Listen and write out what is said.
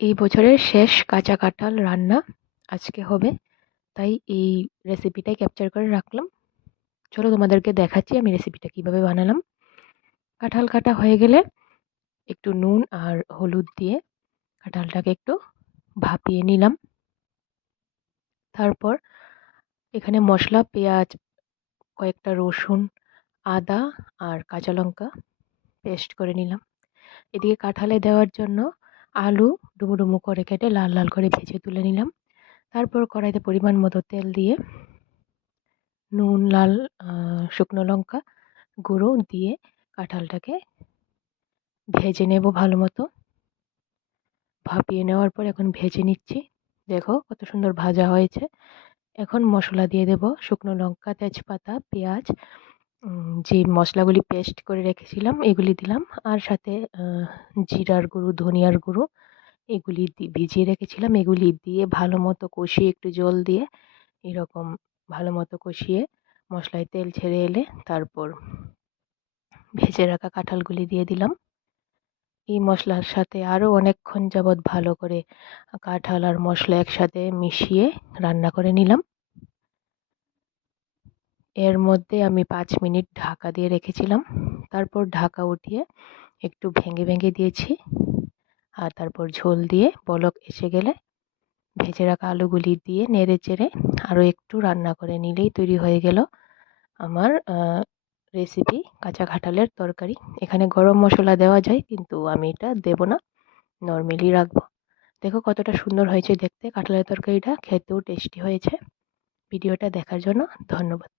এই বছরের শেষ কাঁচা কাঁঠাল রান্না আজকে হবে, তাই এই রেসিপিটাই ক্যাপচার করে রাখলাম। চলো তোমাদেরকে দেখাচ্ছি আমি রেসিপিটা কিভাবে বানালাম। কাঁঠাল কাটা হয়ে গেলে একটু নুন আর হলুদ দিয়ে কাঁঠালটাকে একটু ভাপিয়ে নিলাম। তারপর এখানে মশলা, পেঁয়াজ, কয়েকটা রসুন, আদা আর কাঁচা লঙ্কা পেস্ট করে নিলাম। এদিকে কাঁঠালে দেওয়ার জন্য আলু ডুমো ডুমো করে কেটে লাল লাল করে ভেজে তুলে নিলাম। তারপর কড়াইতে পরিমাণ মতো তেল দিয়ে নুন, লাল শুকনো লঙ্কা গুঁড়ো দিয়ে কাঁঠালটাকে ভেজে নেব ভালো মতো। ভাপিয়ে নেওয়ার পর এখন ভেজে নিচ্ছি। দেখো কত সুন্দর ভাজা হয়েছে। এখন মশলা দিয়ে দেব, শুকনো লঙ্কা, তেজপাতা, পেঁয়াজ, যে মশলাগুলি পেস্ট করে রেখেছিলাম এগুলি দিলাম। আর সাথে জিরার গুঁড়ো, ধনিয়ার গুঁড়ো এগুলি ভিজিয়ে রেখেছিলাম, এগুলি দিয়ে ভালো মতো কষিয়ে একটু জল দিয়ে এরকম ভালো মতো কষিয়ে মশলায় তেল ছেড়ে এলে তারপর ভেজে রাখা কাঁঠালগুলি দিয়ে দিলাম। এই মশলার সাথে আরও অনেকক্ষণ যাবৎ ভালো করে কাঁঠাল আর মশলা একসাথে মিশিয়ে রান্না করে নিলাম। এর মধ্যে আমি 5 মিনিট ঢাকা দিয়ে রেখেছিলাম। তারপর ঢাকা উঠিয়ে একটু ভেঙে ভেঙে দিয়েছি। আর তারপর ঝোল দিয়ে বলক এসে গেলে ভেজে রাখা আলুগুলি দিয়ে নেড়ে চেড়ে আরও একটু রান্না করে নিলেই তৈরি হয়ে গেল আমার রেসিপি কাঁচা কাঁঠালের তরকারি। এখানে গরম মশলা দেওয়া যায়, কিন্তু আমি এটা দেব না, নর্মালি রাখবো। দেখো কতটা সুন্দর হয়েছে দেখতে কাঁঠালের তরকারিটা, খেতেও টেস্টি হয়েছে। ভিডিওটা দেখার জন্য ধন্যবাদ।